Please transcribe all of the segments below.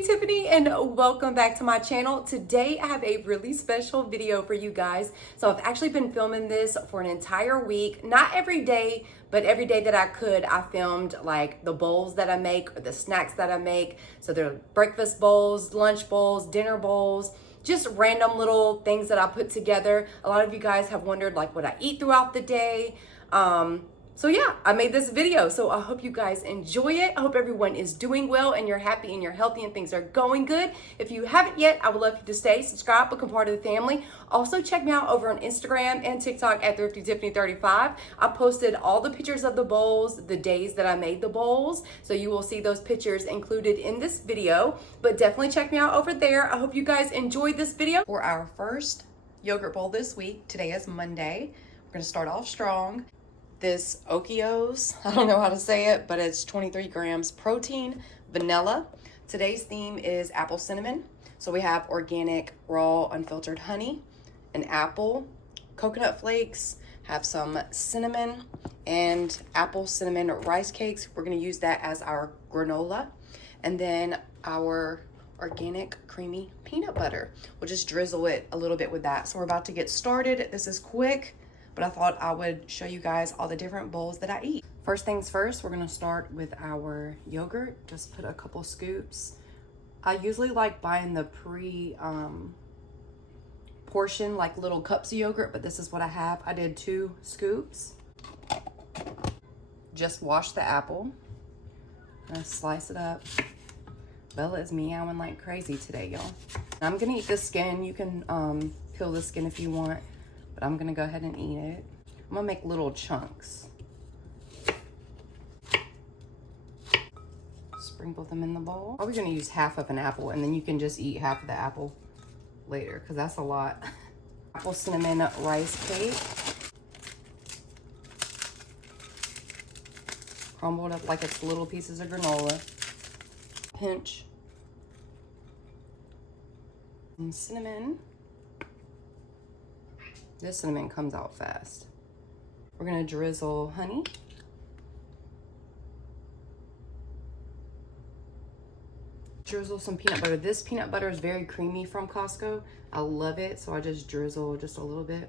Tiffany and welcome back to my channel. Today I have a really special video for you guys. So I've actually been filming this for an entire week, not every day, but every day that I could. I filmed like the bowls that I make or the snacks that I make. So they're breakfast bowls, lunch bowls, dinner bowls, just random little things that I put together. A lot of you guys have wondered like what I eat throughout the day. So yeah, I made this video. So I hope you guys enjoy it. I hope everyone is doing well and you're happy and you're healthy and things are going good. If you haven't yet, I would love you to stay, subscribe, become part of the family. Also check me out over on Instagram and TikTok at ThriftyTiffany35. I posted all the pictures of the bowls, the days that I made the bowls. So you will see those pictures included in this video, but definitely check me out over there. I hope you guys enjoyed this video. For our first yogurt bowl this week, today is Monday. We're gonna start off strong. This Okios, I don't know how to say it, but it's 23 grams protein, vanilla. Today's theme is apple cinnamon. So we have organic, raw, unfiltered honey, an apple, coconut flakes, have some cinnamon, and apple cinnamon rice cakes. We're gonna use that as our granola. And then our organic creamy peanut butter. We'll just drizzle it a little bit with that. So we're about to get started. This is quick, but I thought I would show you guys all the different bowls that I eat. First things first, we're gonna start with our yogurt. Just put a couple scoops. I usually like buying the portion, like little cups of yogurt, but this is what I have. I did 2 scoops. Just wash the apple. I'm gonna slice it up. Bella is meowing like crazy today, y'all. I'm gonna eat the skin. You can peel the skin if you want, but I'm gonna go ahead and eat it. I'm gonna make little chunks. Sprinkle them in the bowl. We're gonna use half of an apple, and then you can just eat half of the apple later, because that's a lot. Apple cinnamon rice cake. Crumble it up like it's little pieces of granola. Pinch. And cinnamon. This cinnamon comes out fast. We're gonna drizzle honey. Drizzle some peanut butter. This peanut butter is very creamy from Costco. I love it, so I just drizzle just a little bit.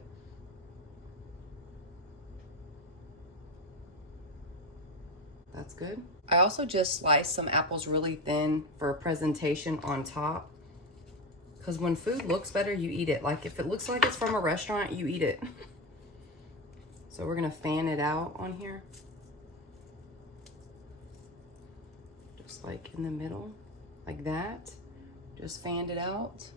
That's good. I also just sliced some apples really thin for presentation on top. Because when food looks better, you eat it. Like if it looks like it's from a restaurant, you eat it. So we're gonna fan it out on here. Just like in the middle, like that. Just fanned it out.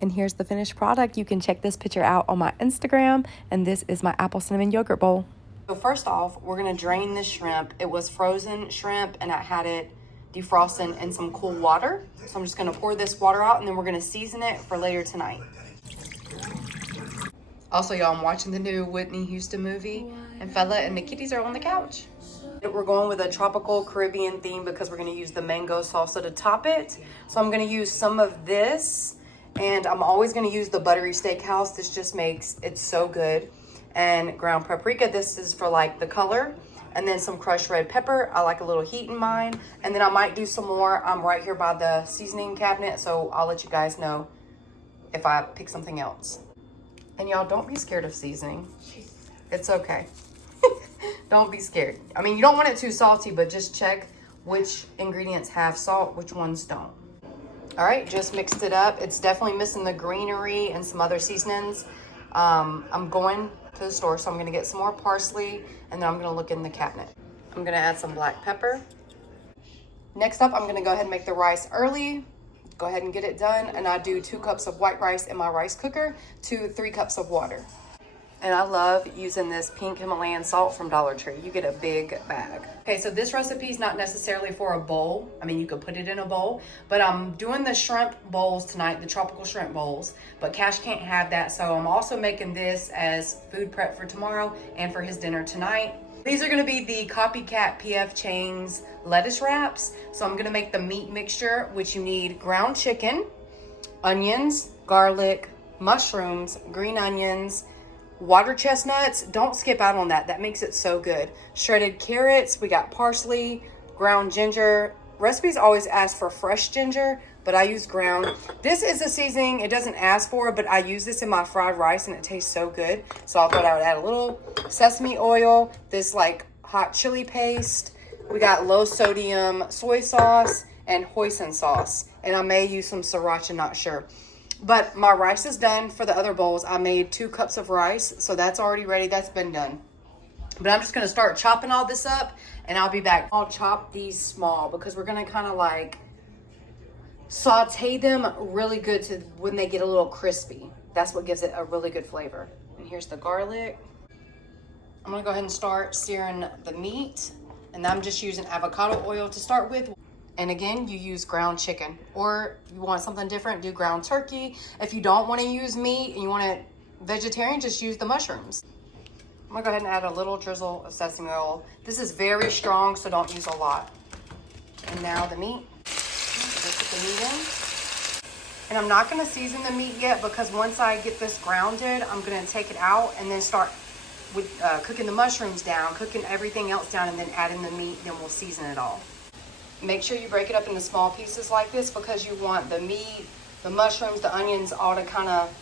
And here's the finished product. You can check this picture out on my Instagram. And this is my apple cinnamon yogurt bowl. So first off, we're gonna drain the shrimp. It was frozen shrimp and I had it defrosting in some cool water. So I'm just gonna pour this water out and then we're gonna season it for later tonight. Also, y'all, I'm watching the new Whitney Houston movie and Fella and the kitties are on the couch. We're going with a tropical Caribbean theme because we're gonna use the mango salsa to top it. So I'm gonna use some of this, and I'm always gonna use the buttery steakhouse. This just makes it so good. And ground paprika, this is for like the color. And then some crushed red pepper. I like a little heat in mine. And then I might do some more. I'm right here by the seasoning cabinet, so I'll let you guys know if I pick something else. And y'all, don't be scared of seasoning. It's okay. Don't be scared. I mean, you don't want it too salty, but just check which ingredients have salt, which ones don't. All right, just mixed it up. It's definitely missing the greenery and some other seasonings. I'm going to the store, so I'm gonna get some more parsley, and then I'm gonna look in the cabinet. I'm gonna add some black pepper. Next up, I'm gonna go ahead and make the rice early. Go ahead and get it done, and I do 2 cups of white rice in my rice cooker to 3 cups of water. And I love using this pink Himalayan salt from Dollar Tree. You get a big bag. Okay, so this recipe is not necessarily for a bowl. I mean, you could put it in a bowl, but I'm doing the shrimp bowls tonight, the tropical shrimp bowls, but Cash can't have that. So I'm also making this as food prep for tomorrow and for his dinner tonight. These are gonna be the Copycat PF Chang's lettuce wraps. So I'm gonna make the meat mixture, which you need ground chicken, onions, garlic, mushrooms, green onions, water chestnuts. Don't skip out on that. That makes it so good. Shredded carrots. We got parsley, ground ginger, recipes always ask for fresh ginger, but I use ground. This is a seasoning, it doesn't ask for it, but I use this in my fried rice and it tastes so good. So I thought I would add a little sesame oil, this like hot chili paste. We got low sodium soy sauce and hoisin sauce. And I may use some sriracha, not sure. But my rice is done for the other bowls. I made 2 cups of rice, so that's already ready. That's been done. But I'm just gonna start chopping all this up and I'll be back. I'll chop these small because we're gonna kind of like saute them really good to when they get a little crispy. That's what gives it a really good flavor. And here's the garlic. I'm gonna go ahead and start searing the meat, and I'm just using avocado oil to start with. And again, you use ground chicken, or if you want something different, do ground turkey. If you don't want to use meat and you want it vegetarian, just use the mushrooms. I'm gonna go ahead and add a little drizzle of sesame oil. This is very strong, so don't use a lot. And now the meat. Just put the meat in. And I'm not gonna season the meat yet because once I get this grounded, I'm gonna take it out and then start with cooking the mushrooms down, cooking everything else down, and then adding the meat, then we'll season it all. Make sure you break it up into small pieces like this because you want the meat, the mushrooms, the onions all to kind of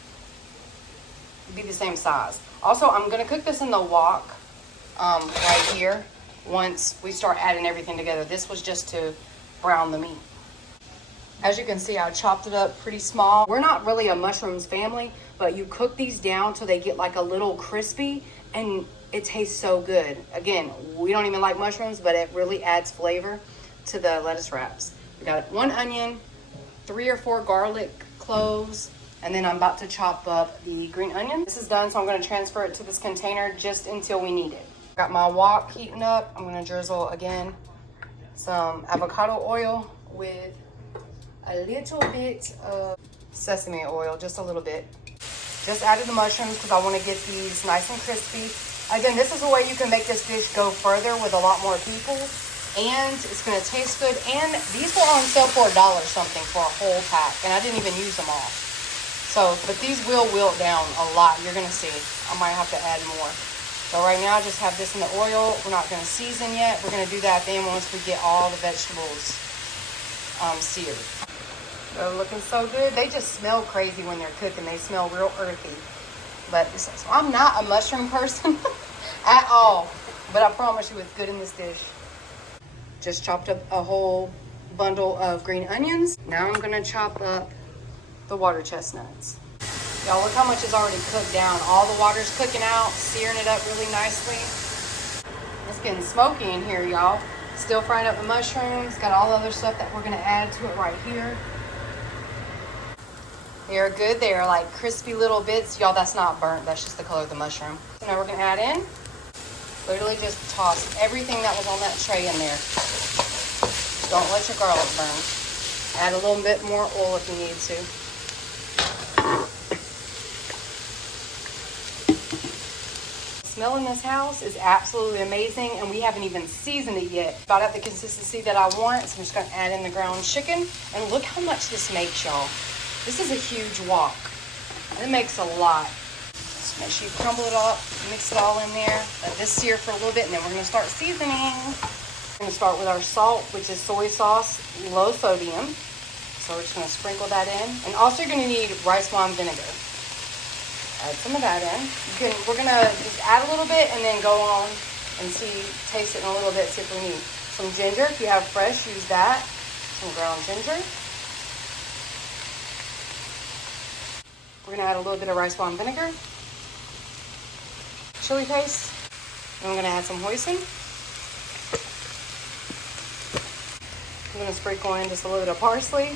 be the same size. Also, I'm gonna cook this in the wok right here once we start adding everything together. This was just to brown the meat. As you can see, I chopped it up pretty small. We're not really a mushrooms family, but you cook these down till they get like a little crispy and it tastes so good. Again, we don't even like mushrooms, but it really adds flavor to the lettuce wraps. We got 1 onion, 3 or 4 garlic cloves, and then I'm about to chop up the green onion. This is done, so I'm gonna transfer it to this container just until we need it. Got my wok heating up. I'm gonna drizzle again some avocado oil with a little bit of sesame oil, just a little bit. Just added the mushrooms because I want to get these nice and crispy. Again, this is a way you can make this dish go further with a lot more people, and it's going to taste good. And these were on sale for $1 something for a whole pack, and I didn't even use them all. So, but these will wilt down a lot. You're going to see. I might have to add more. So right now, I just have this in the oil. We're not going to season yet. We're going to do that then once we get all the vegetables seared. They're looking so good. They just smell crazy when they're cooking. They smell real earthy. But so I'm not a mushroom person at all. But I promise you it's good in this dish. Just chopped up a whole bundle of green onions. Now I'm going to chop up the water chestnuts. Y'all, look how much is already cooked down. All the water's cooking out, searing it up really nicely. It's getting smoky in here, y'all. Still frying up the mushrooms. Got all the other stuff that we're going to add to it right here. They're good. They're like crispy little bits. Y'all, that's not burnt. That's just the color of the mushroom. So now we're going to add in. Literally just toss everything that was on that tray in there. Don't let your garlic burn. Add a little bit more oil if you need to. The smell in this house is absolutely amazing, and we haven't even seasoned it yet. About at the consistency that I want, so I'm just going to add in the ground chicken. And look how much this makes, y'all. This is a huge wok. It makes a lot. Just make sure you crumble it all, mix it all in there. Let this sear for a little bit, and then we're going to start seasoning. We're going to start with our salt, which is soy sauce, low sodium. So we're just going to sprinkle that in. And also you're going to need rice wine vinegar. Add some of that in. We're going to just add a little bit and then go on and taste it in a little bit, see if we need some ginger. If you have fresh, use that. Some ground ginger. We're going to add a little bit of rice wine vinegar, chili paste, and I'm going to add some hoisin. I'm going to sprinkle in just a little bit of parsley.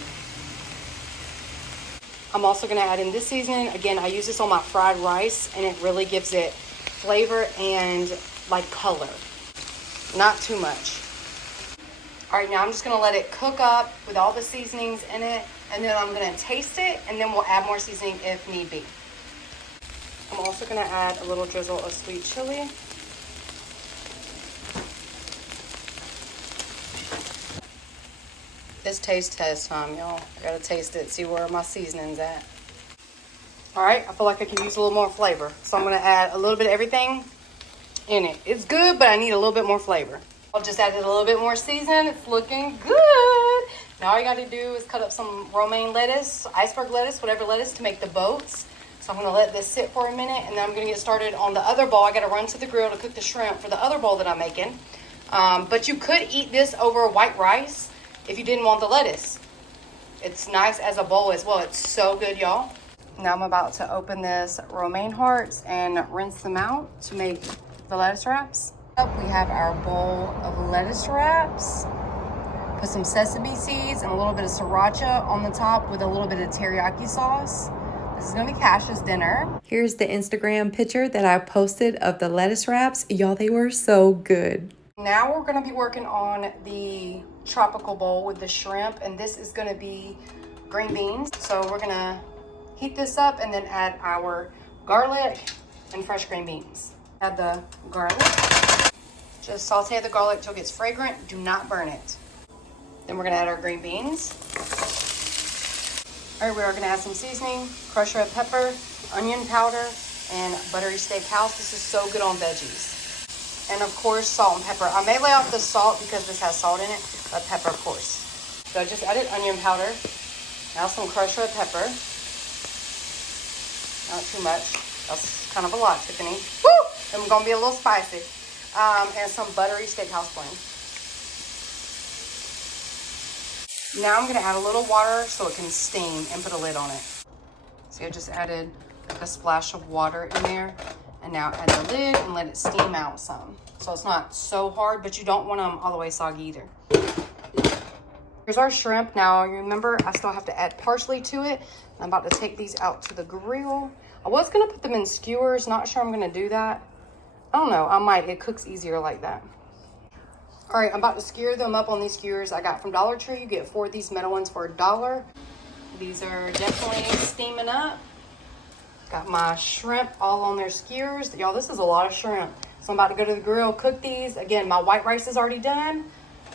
I'm also going to add in this seasoning. Again, I use this on my fried rice, and it really gives it flavor and like color. Not too much. All right, now I'm just going to let it cook up with all the seasonings in it. And then I'm going to taste it, and then we'll add more seasoning if need be. I'm also going to add a little drizzle of sweet chili. It's taste test time, y'all. I got to taste it, see where my seasoning's at. All right, I feel like I can use a little more flavor. So I'm going to add a little bit of everything in it. It's good, but I need a little bit more flavor. I'll just add a little bit more seasoning. It's looking good. Now all you got to do is cut up some romaine lettuce, iceberg lettuce, whatever lettuce to make the boats. So I'm going to let this sit for a minute, and then I'm going to get started on the other bowl. I got to run to the grill to cook the shrimp for the other bowl that I'm making. But you could eat this over white rice if you didn't want the lettuce. It's nice as a bowl as well. It's so good, y'all. Now I'm about to open this romaine hearts and rinse them out to make the lettuce wraps. We have our bowl of lettuce wraps. Put some sesame seeds and a little bit of sriracha on the top with a little bit of teriyaki sauce. This is gonna be Cash's dinner. Here's the Instagram picture that I posted of the lettuce wraps. Y'all, they were so good. Now we're gonna be working on the tropical bowl with the shrimp, and this is gonna be green beans. So we're gonna heat this up and then add our garlic and fresh green beans. Add the garlic. Just saute the garlic till it gets fragrant. Do not burn it. Then we're gonna add our green beans. All right, we are gonna add some seasoning, crushed red pepper, onion powder, and buttery steakhouse. This is so good on veggies. And of course, salt and pepper. I may lay off the salt because this has salt in it, but pepper, of course. So I just added onion powder. Now some crushed red pepper. Not too much. That's kind of a lot, Tiffany. Woo! I'm gonna be a little spicy. And some buttery steakhouse blend. Now I'm gonna add a little water so it can steam and put a lid on it. See, I just added like a splash of water in there. And now add the lid and let it steam out some. So it's not so hard, but you don't want them all the way soggy either. Here's our shrimp. Now, you remember, I still have to add parsley to it. I'm about to take these out to the grill. I was gonna put them in skewers. Not sure I'm gonna do that. I don't know, I might. It cooks easier like that. All right, I'm about to skewer them up on these skewers I got from Dollar Tree. You get 4 of these metal ones for $1. These are definitely steaming up. Got my shrimp all on their skewers. Y'all, this is a lot of shrimp. So I'm about to go to the grill, cook these. Again, my white rice is already done.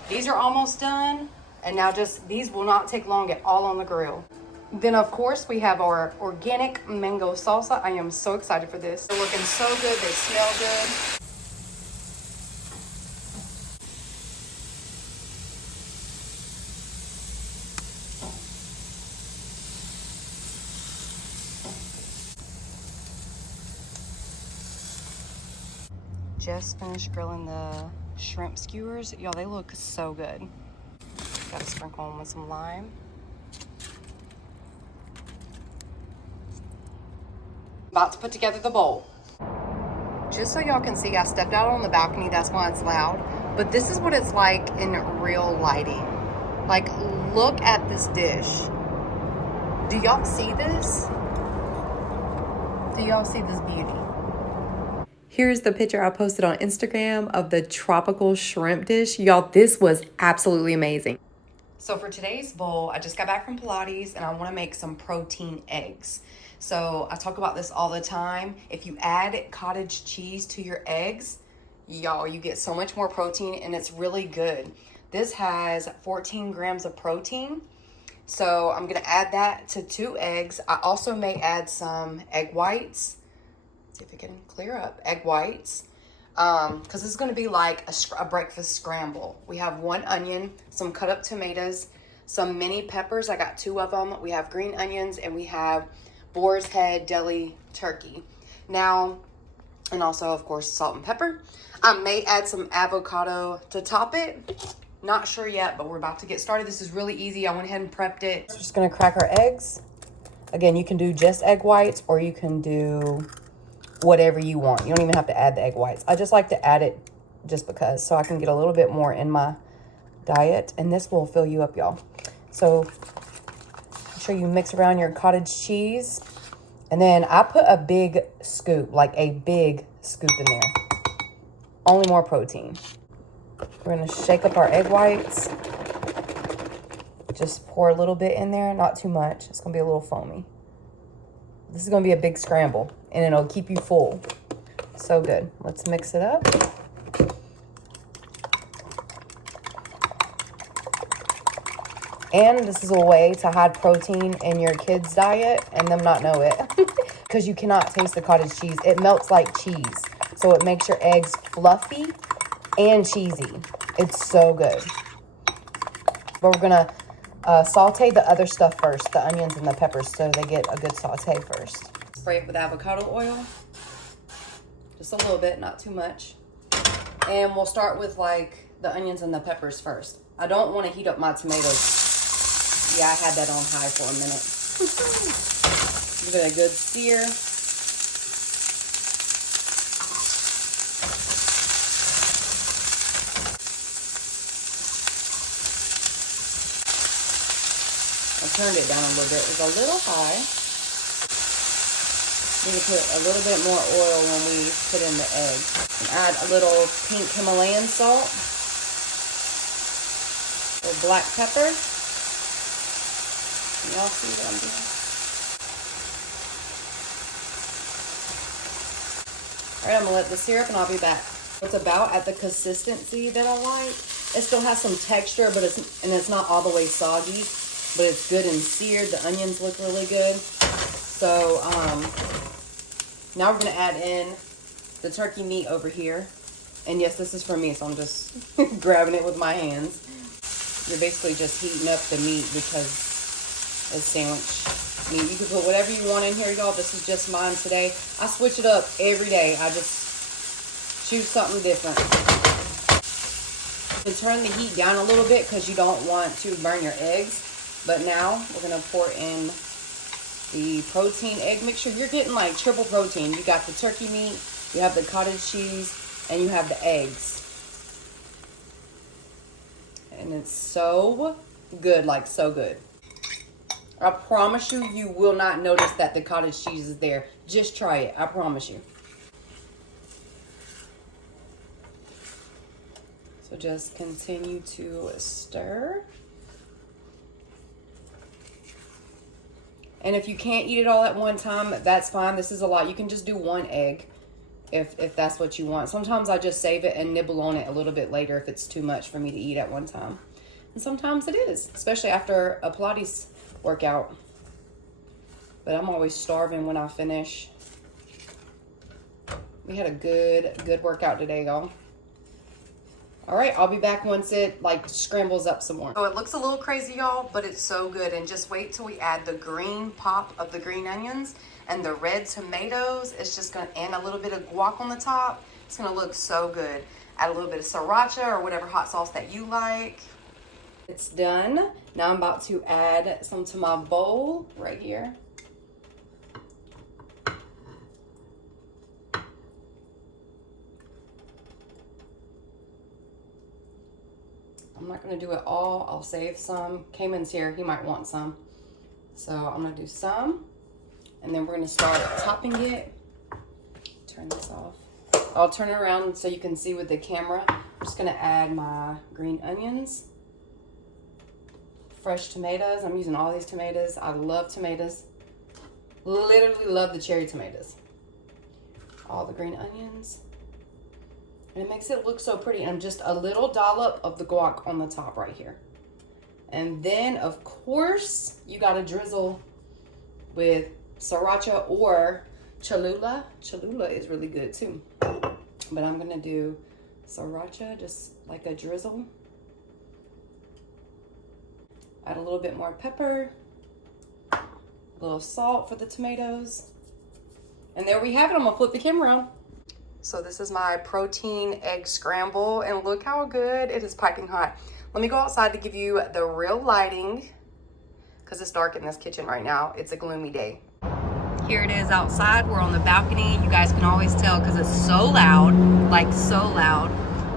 These are almost done. And now these will not take long at all on the grill. Then of course we have our organic mango salsa. I am so excited for this. They're looking so good, they smell good. Just finished grilling the shrimp skewers. Y'all, they look so good. Gotta sprinkle them with some lime. About to put together the bowl. Just so y'all can see, I stepped out on the balcony. That's why it's loud. But this is what it's like in real lighting. Like, look at this dish. Do y'all see this? Do y'all see this beauty? Here's the picture I posted on Instagram of the tropical shrimp dish. Y'all, this was absolutely amazing. So for today's bowl, I just got back from Pilates and I want to make some protein eggs. So I talk about this all the time. If you add cottage cheese to your eggs, y'all, you get so much more protein and it's really good. This has 14 grams of protein. So I'm going to add that to 2 eggs. I also may add some egg whites. See if it can clear up. Egg whites. Because this is going to be like a breakfast scramble. We have 1 onion, some cut up tomatoes, some mini peppers. I got 2 of them. We have green onions and we have boar's head deli turkey. Now, and also of course salt and pepper. I may add some avocado to top it. Not sure yet, but we're about to get started. This is really easy. I went ahead and prepped it. Just going to crack our eggs. Again, you can do just egg whites or you can do whatever you want. You don't even have to add the egg whites. I just like to add it just because, so I can get a little bit more in my diet, and this will fill you up, y'all. So make sure you mix around your cottage cheese, and then I put a big scoop, like a big scoop in there. Only more protein. We're gonna shake up our egg whites. Just pour a little bit in there, not too much. It's gonna be a little foamy. This is gonna be a big scramble and it'll keep you full. So good. Let's mix it up. And this is a way to hide protein in your kids' diet and them not know it. Because you cannot taste the cottage cheese. It melts like cheese. So it makes your eggs fluffy and cheesy. It's so good. But we're gonna saute the other stuff first, the onions and the peppers, so they get a good saute first. Spray it with avocado oil. Just a little bit, not too much. And we'll start with like the onions and the peppers first. I don't want to heat up my tomatoes. Yeah, I had that on high for a minute. Give it a good sear. I turned it down a little bit. It was a little high. We need to put a little bit more oil when we put in the egg. And add a little pink Himalayan salt. A little black pepper. Can y'all see what I'm doing? Alright, I'm going to let this sear up and I'll be back. It's about at the consistency that I like. It still has some texture, but it's not all the way soggy. But it's good and seared. The onions look really good. So, now we're going to add in the turkey meat over here. And yes, this is for me, so I'm just grabbing it with my hands. You're basically just heating up the meat because it's sandwich meat. You can put whatever you want in here, y'all. This is just mine today. I switch it up every day. I just choose something different. You can turn the heat down a little bit because you don't want to burn your eggs. But now we're going to pour in the protein egg mixture. You're getting like triple protein. You got the turkey meat, you have the cottage cheese, and you have the eggs. And it's so good, like so good. I promise you, you will not notice that the cottage cheese is there. Just try it, I promise you. So just continue to stir. And if you can't eat it all at one time, that's fine. This is a lot. You can just do one egg if that's what you want. Sometimes I just save it and nibble on it a little bit later if it's too much for me to eat at one time. And sometimes it is, especially after a Pilates workout. But I'm always starving when I finish. We had a good workout today, y'all. All right, I'll be back once it like scrambles up some more. So it looks a little crazy, y'all, but it's so good. And just wait till we add the green pop of the green onions and the red tomatoes. It's just gonna, and a little bit of guac on the top. It's gonna look so good. Add a little bit of sriracha or whatever hot sauce that you like. It's done. Now I'm about to add some to my bowl right here. I'm not going to do it all. I'll save some. Cayman's here. He might want some. So I'm going to do some. And then we're going to start topping it. Turn this off. I'll turn it around so you can see with the camera. I'm just going to add my green onions. Fresh tomatoes. I'm using all these tomatoes. I love tomatoes. Literally love the cherry tomatoes. All the green onions. And it makes it look so pretty. And just a little dollop of the guac on the top right here. And then, of course, you got to drizzle with sriracha or Cholula. Cholula is really good too. But I'm going to do sriracha, just like a drizzle. Add a little bit more pepper. A little salt for the tomatoes. And there we have it. I'm going to flip the camera around. So this is my protein egg scramble, and look how good it is, piping hot. Let me go outside to give you the real lighting because it's dark in this kitchen right now. It's a gloomy day. Here it is outside. We're on the balcony. You guys can always tell because it's so loud, like so loud.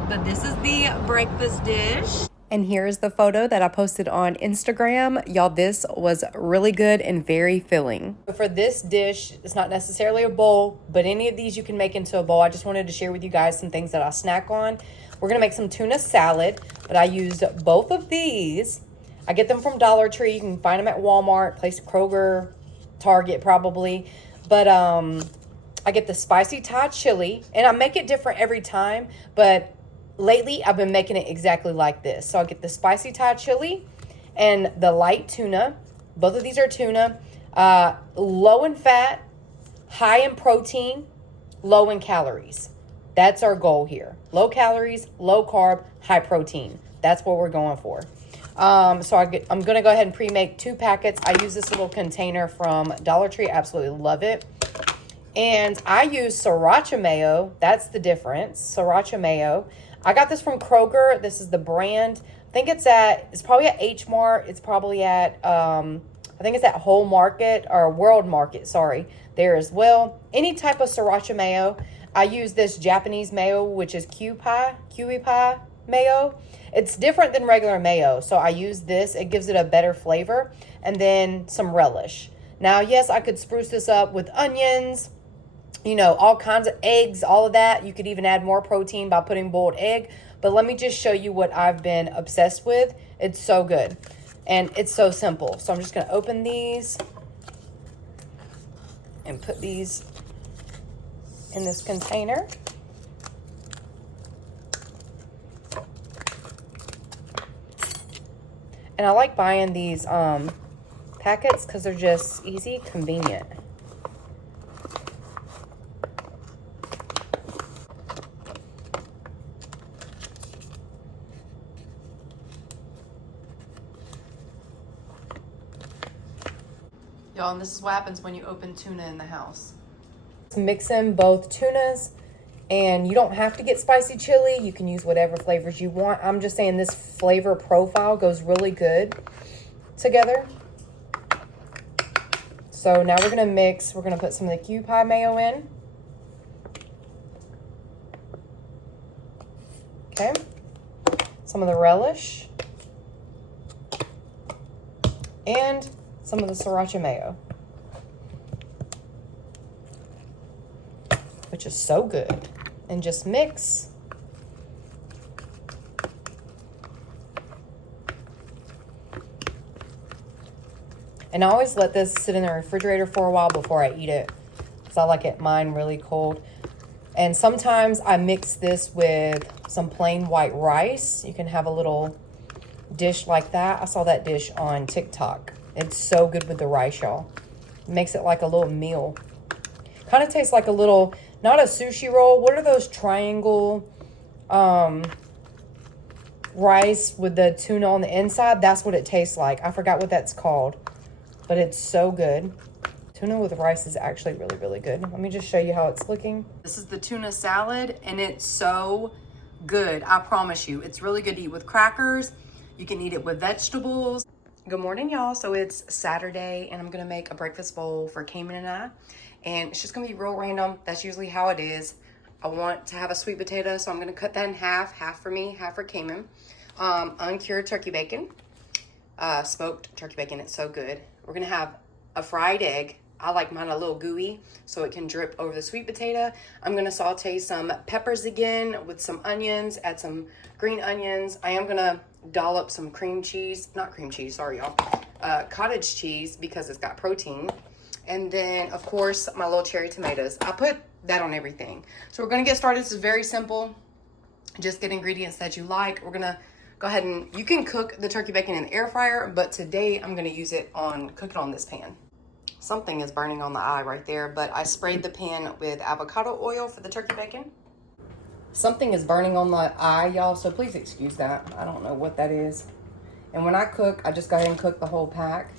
But this is the breakfast dish. And here's the photo that I posted on Instagram. Y'all, this was really good and very filling. For this dish, it's not necessarily a bowl, but any of these you can make into a bowl. I just wanted to share with you guys some things that I snack on. We're gonna make some tuna salad, but I used both of these. I get them from Dollar Tree. You can find them at Walmart, place Kroger, Target probably. But I get the spicy Thai chili, and I make it different every time, but lately, I've been making it exactly like this. So I'll get the spicy Thai chili and the light tuna. Both of these are tuna. Low in fat, high in protein, low in calories. That's our goal here. Low calories, low carb, high protein. That's what we're going for. So I'm going to go ahead and pre-make 2 packets. I use this little container from Dollar Tree. Absolutely love it. And I use sriracha mayo. That's the difference. Sriracha mayo. I got this from Kroger. This is the brand. I think it's probably at H Mart. It's probably at, I think it's at Whole Market or World Market, sorry, there as well. Any type of sriracha mayo. I use this Japanese mayo, which is Kewpie mayo. It's different than regular mayo, so I use this. It gives it a better flavor. And then some relish. Now, yes, I could spruce this up with onions, you know, all kinds of eggs, all of that. You could even add more protein by putting boiled egg. But let me just show you what I've been obsessed with. It's so good. And it's so simple. So I'm just going to open these and put these in this container. And I like buying these packets because they're just easy, convenient. Y'all, and this is what happens when you open tuna in the house. Mix in both tunas, and you don't have to get spicy chili. You can use whatever flavors you want. I'm just saying this flavor profile goes really good together. So now we're gonna mix. We're gonna put some of the Kewpie mayo in. Okay. Some of the relish. And some of the sriracha mayo, which is so good. And just mix. And I always let this sit in the refrigerator for a while before I eat it, because I like mine really cold. And sometimes I mix this with some plain white rice. You can have a little dish like that. I saw that dish on TikTok. It's so good with the rice, y'all. It makes it like a little meal. Kind of tastes like a little, not a sushi roll. What are those triangle rice with the tuna on the inside? That's what it tastes like. I forgot what that's called, but it's so good. Tuna with rice is actually really, really good. Let me just show you how it's looking. This is the tuna salad, and it's so good. I promise you. It's really good to eat with crackers. You can eat it with vegetables. Good morning, y'all. So it's Saturday, and I'm gonna make a breakfast bowl for Cayman and I, and it's just gonna be real random. That's usually how it is. I want to have a sweet potato, so I'm gonna cut that in half for me, half for Cayman. Uncured turkey bacon, smoked turkey bacon. It's so good. We're gonna have a fried egg. I like mine a little gooey so it can drip over the sweet potato. I'm gonna saute some peppers again with some onions, add some green onions. I am gonna dollop some cottage cheese because it's got protein. And then, of course, my little cherry tomatoes. I put that on everything. So we're gonna get started. This is very simple. Just get ingredients that you like. We're gonna go ahead and, you can cook the turkey bacon in the air fryer, but today I'm gonna cook it on this pan. Something is burning on the eye right there, but I sprayed the pan with avocado oil for the turkey bacon. Something is burning on the eye, y'all, so please excuse that. I don't know what that is. And when I cook, I just go ahead and cook the whole pack.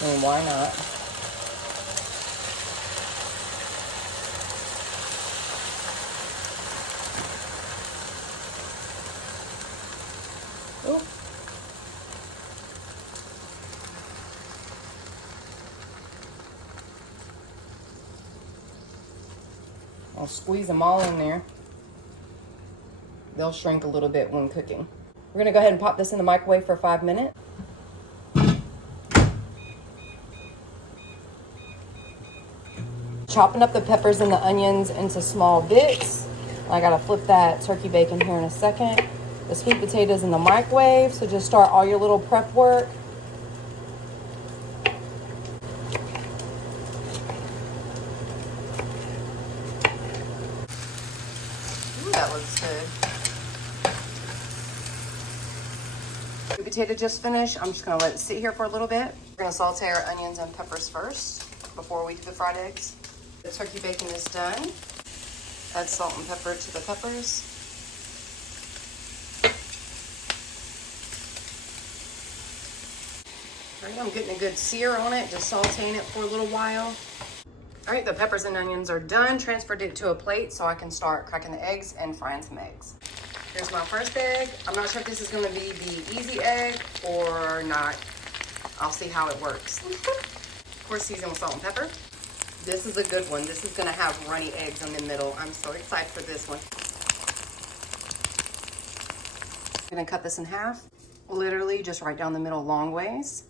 I mean, why not? Oop. I'll squeeze them all in there. They'll shrink a little bit when cooking. We're gonna go ahead and pop this in the microwave for 5 minutes. Chopping up the peppers and the onions into small bits. I gotta flip that turkey bacon here in a second. The sweet potatoes in the microwave, so just start all your little prep work. That looks good. The potato just finished. I'm just gonna let it sit here for a little bit. We're gonna saute our onions and peppers first before we do the fried eggs. The turkey bacon is done. Add salt and pepper to the peppers. All right, I'm getting a good sear on it, just sauteing it for a little while. All right, the peppers and onions are done. Transferred it to a plate so I can start cracking the eggs and frying some eggs. Here's my first egg. I'm not sure if this is gonna be the easy egg or not. I'll see how it works. Of course, season with salt and pepper. This is a good one. This is gonna have runny eggs in the middle. I'm so excited for this one. I'm gonna cut this in half, literally just right down the middle long ways.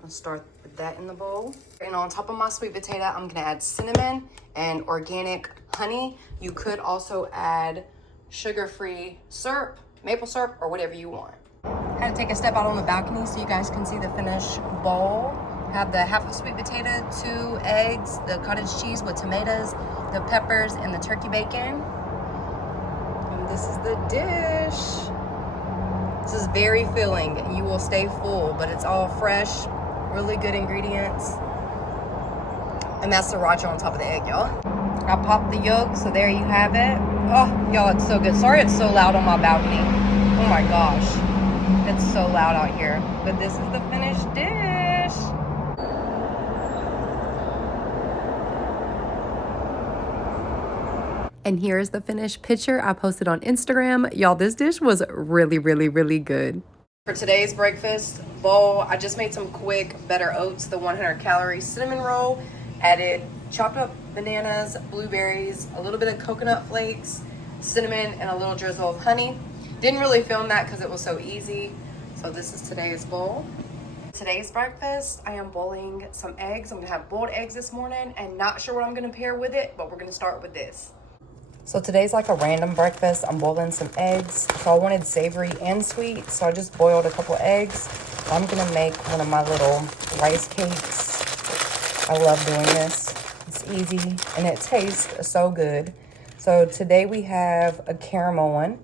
I'll start with that in the bowl. And on top of my sweet potato, I'm gonna add cinnamon and organic honey. You could also add sugar-free syrup, maple syrup, or whatever you want. I had to take a step out on the balcony so you guys can see the finished bowl. Have the half of sweet potato, 2 eggs, the cottage cheese with tomatoes, the peppers, and the turkey bacon. And this is the dish. This is very filling and you will stay full, but it's all fresh, really good ingredients. And that's sriracha on top of the egg, y'all. I popped the yolk, so there you have it. Oh, y'all, it's so good. Sorry it's so loud on my balcony. Oh my gosh. It's so loud out here. But this is the finished dish. And here is the finished picture I posted on Instagram. Y'all, this dish was really, really, really good. For today's breakfast bowl, I just made some quick Better Oats, the 100-calorie cinnamon roll. Added chopped up bananas, blueberries, a little bit of coconut flakes, cinnamon, and a little drizzle of honey. Didn't really film that because it was so easy. So this is today's bowl. Today's breakfast, I am boiling some eggs. I'm gonna have boiled eggs this morning and not sure what I'm gonna pair with it, but we're gonna start with this. So today's like a random breakfast. I'm boiling some eggs. So I wanted savory and sweet, so I just boiled a couple eggs. I'm gonna make one of my little rice cakes. I love doing this. It's easy and it tastes so good. So today we have a caramel one.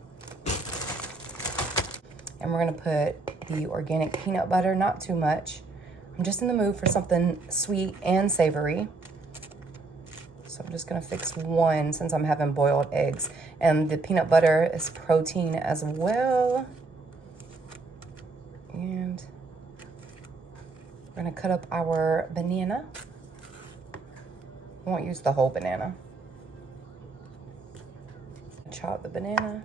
And we're gonna put the organic peanut butter, not too much. I'm just in the mood for something sweet and savory. So I'm just gonna fix one since I'm having boiled eggs. And the peanut butter is protein as well. And we're gonna cut up our banana. I won't use the whole banana. Chop the banana.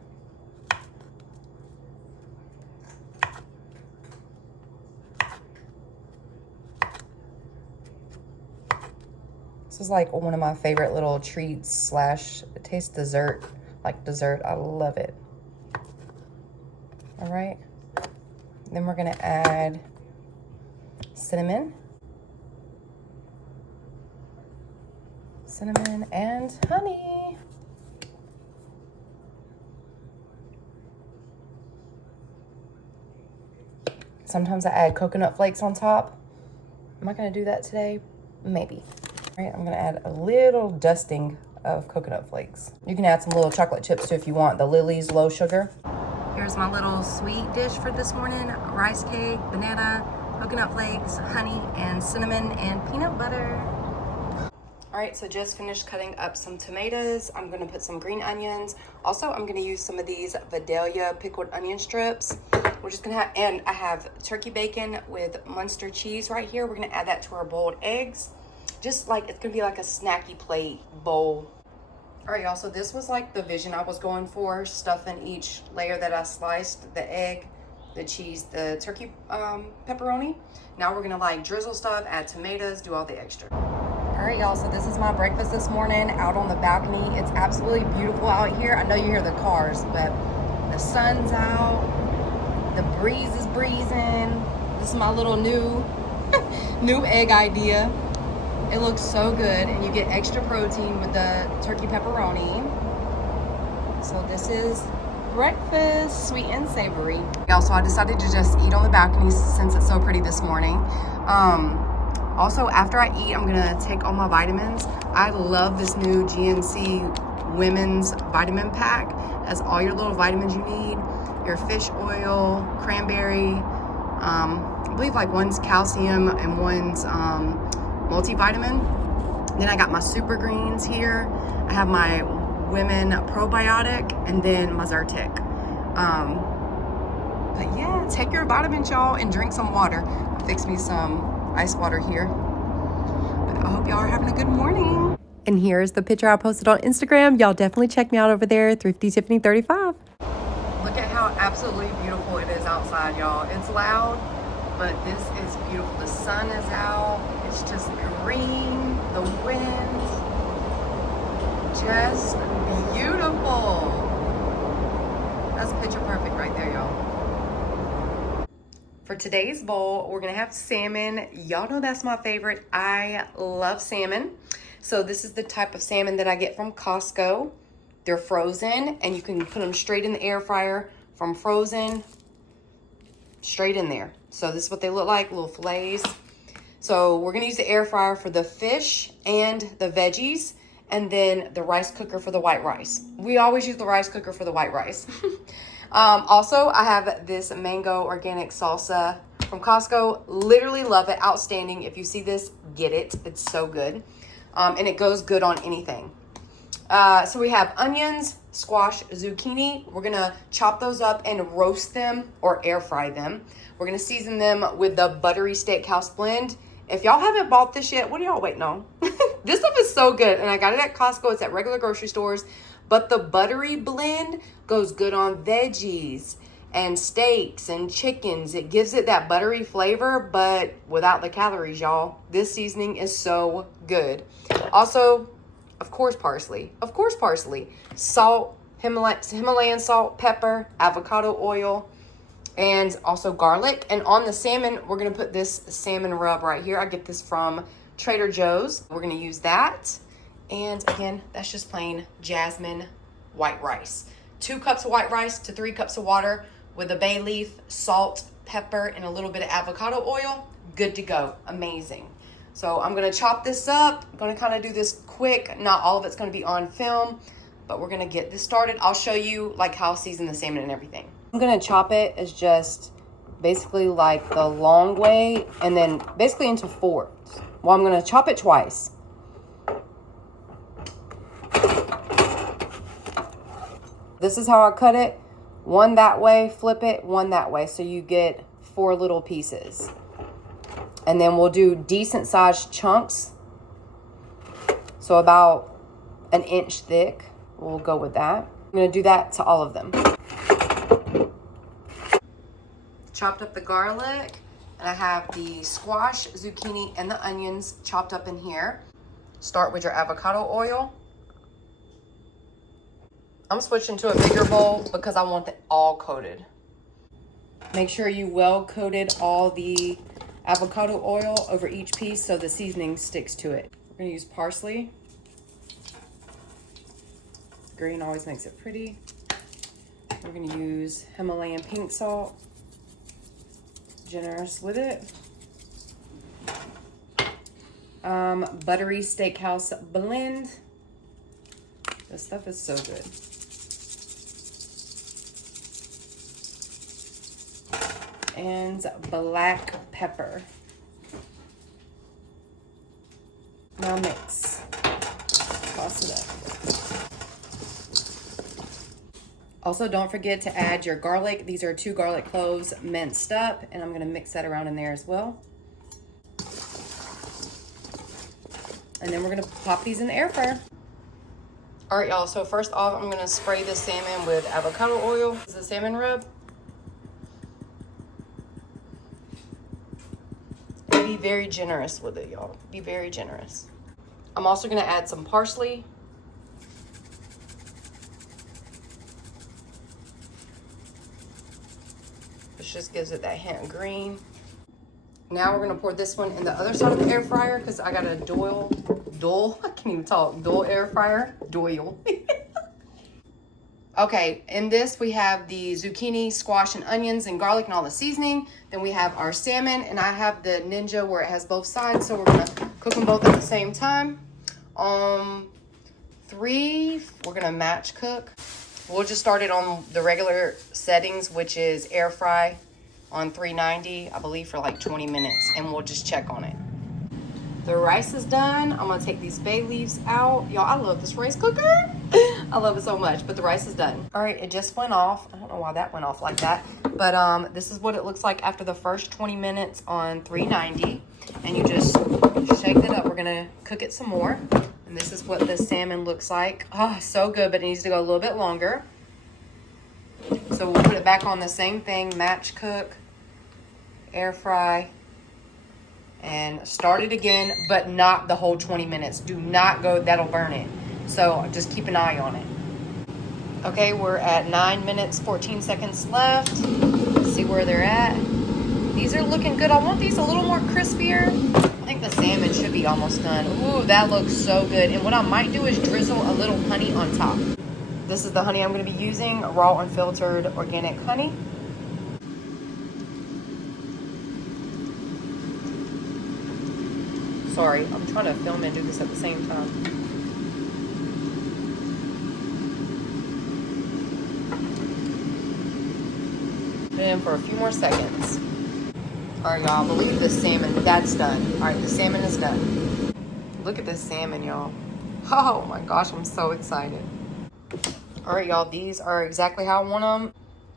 This is like one of my favorite little treats slash it tastes dessert, like dessert. I love it. All right. Then we're gonna add cinnamon. Cinnamon and honey. Sometimes I add coconut flakes on top. Am I gonna do that today? Maybe. All right, I'm gonna add a little dusting of coconut flakes. You can add some little chocolate chips too if you want, the Lily's low sugar. Here's my little sweet dish for this morning. Rice cake, banana, coconut flakes, honey, and cinnamon and peanut butter. All right, so just finished cutting up some tomatoes. I'm gonna put some green onions. Also, I'm gonna use some of these Vidalia pickled onion strips. We're just gonna have, and I have turkey bacon with Munster cheese right here. We're gonna add that to our boiled eggs. Just like, it's gonna be like a snacky plate bowl. All right, y'all, so this was like the vision I was going for, stuffing each layer that I sliced, the egg, the cheese, the turkey pepperoni. Now we're gonna like drizzle stuff, add tomatoes, do all the extra. All right, y'all, so this is my breakfast this morning out on the balcony. It's absolutely beautiful out here. I know you hear the cars, but the sun's out, the breeze is breezing. This is my little new egg idea. It looks so good, and you get extra protein with the turkey pepperoni. So this is breakfast, sweet and savory. Y'all, so I decided to just eat on the balcony since it's so pretty this morning. Also, after I eat, I'm gonna take all my vitamins. I love this new GNC women's vitamin pack. It has all your little vitamins you need, your fish oil, cranberry, I believe like one's calcium and one's multivitamin. Then I got my super greens here. I have my women probiotic and then my Zyrtec. But yeah, take your vitamins, y'all, and drink some water. Fix me some ice water here. But I hope y'all are having a good morning. And here's the picture I posted on Instagram. Y'all definitely check me out over there, Thrifty Tiffany 35. Look at how absolutely beautiful it is outside, y'all. It's loud, but this is beautiful. The sun is out. It's just green. The wind. Just beautiful. That's picture perfect right there, y'all. For today's bowl, we're gonna have salmon. Y'all know that's my favorite. I love salmon. So this is the type of salmon that I get from Costco. They're frozen and you can put them straight in the air fryer from frozen straight in there. So this is what they look like, little fillets. So we're gonna use the air fryer for the fish and the veggies, and then the rice cooker for the white rice. We always use the rice cooker for the white rice. Also, I have this mango organic salsa from Costco. Literally love it, outstanding. If you see this, get it, it's so good. And it goes good on anything. So we have onions, squash, zucchini. We're gonna chop those up and roast them or air fry them. We're gonna season them with the buttery steakhouse blend. If y'all haven't bought this yet, what are y'all waiting on? This stuff is so good, and I got it at Costco. It's at regular grocery stores, but the buttery blend goes good on veggies and steaks and chickens. It gives it that buttery flavor, but without the calories, y'all. This seasoning is so good. Also, of course, parsley. Of course, parsley. Salt, Himalayan salt, pepper, avocado oil, and also garlic. And on the salmon, we're gonna put this salmon rub right here. I get this from Trader Joe's. We're gonna use that. And again, that's just plain jasmine white rice. 2 cups of white rice to 3 cups of water with a bay leaf, salt, pepper, and a little bit of avocado oil. Good to go, amazing. So I'm gonna chop this up. I'm gonna kind of do this quick. Not all of it's gonna be on film, but we're gonna get this started. I'll show you like how I season the salmon and everything. I'm gonna chop it as just basically like the long way and then basically into 4. Well, I'm gonna chop it twice. This is how I cut it. 1 that way, flip it, 1 that way. So you get 4 little pieces. And then we'll do decent sized chunks. So about 1 inch thick. We'll go with that. I'm gonna do that to all of them. Chopped up the garlic, and I have the squash, zucchini, and the onions chopped up in here. Start with your avocado oil. I'm switching to a bigger bowl because I want it all coated. Make sure you well coated all the avocado oil over each piece so the seasoning sticks to it. We're gonna use parsley. Green always makes it pretty. We're gonna use Himalayan pink salt. Generous with it. Buttery steakhouse blend. This stuff is so good. And black pepper. Now mix. Toss it up. Also, don't forget to add your garlic. These are 2 garlic cloves minced up, and I'm gonna mix that around in there as well. And then we're gonna pop these in the air fryer. All right, y'all, so first off, I'm gonna spray the salmon with avocado oil. This is the salmon rub. Be very generous with it, y'all. Be very generous. I'm also gonna add some parsley. This just gives it that hint of green. Now we're gonna pour this one in the other side of the air fryer because I got a Doyle, I can't even talk, Doyle air fryer, Doyle. Okay, in this we have the zucchini, squash, and onions, and garlic, and all the seasoning. Then we have our salmon, and I have the Ninja where it has both sides, so we're gonna cook them both at the same time. 3, we're gonna match cook. We'll just start it on the regular settings, which is air fry on 390, I believe, for like 20 minutes, and we'll just check on it. The rice is done. I'm gonna take these bay leaves out. Y'all, I love this rice cooker. I love it so much, but the rice is done. All right, it just went off. I don't know why that went off like that, but this is what it looks like after the first 20 minutes on 390. And you just shake it up. We're gonna cook it some more. And this is what the salmon looks like. Oh, so good, but it needs to go a little bit longer. So we'll put it back on the same thing, match cook, air fry, and start it again, but not the whole 20 minutes. Do not go, that'll burn it. So just keep an eye on it. Okay, we're at 9 minutes, 14 seconds left. Let's see where they're at. These are looking good. I want these a little more crispier. I think the salmon should be almost done. Ooh, that looks so good. And what I might do is drizzle a little honey on top. This is the honey I'm going to be using, raw unfiltered organic honey. Sorry, I'm trying to film and do this at the same time. Put it in for a few more seconds. All right, y'all, I believe the salmon, that's done. All right, the salmon is done. Look at this salmon, y'all. Oh my gosh, I'm so excited. All right, y'all, these are exactly how I want them.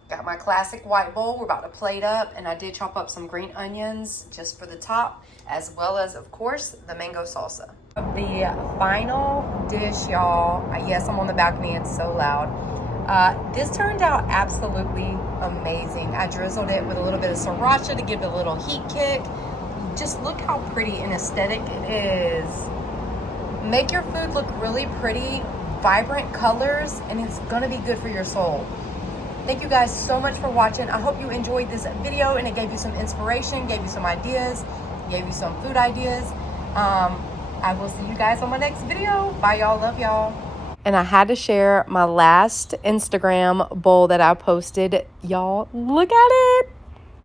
Got my classic white bowl. We're about to plate up, and I did chop up some green onions just for the top, as well as, of course, the mango salsa. The final dish, y'all. Yes, I'm on the balcony. It's so loud. This turned out absolutely amazing. I drizzled it with a little bit of sriracha to give it a little heat kick. Just look how pretty and aesthetic it is. Make your food look really pretty, vibrant colors, and it's gonna be good for your soul. Thank you guys so much for watching. I hope you enjoyed this video and it gave you some inspiration, gave you some ideas, gave you some food ideas. I will see you guys on my next video. Bye, y'all. Love y'all. And I had to share my last Instagram bowl that I posted. Y'all, look at it.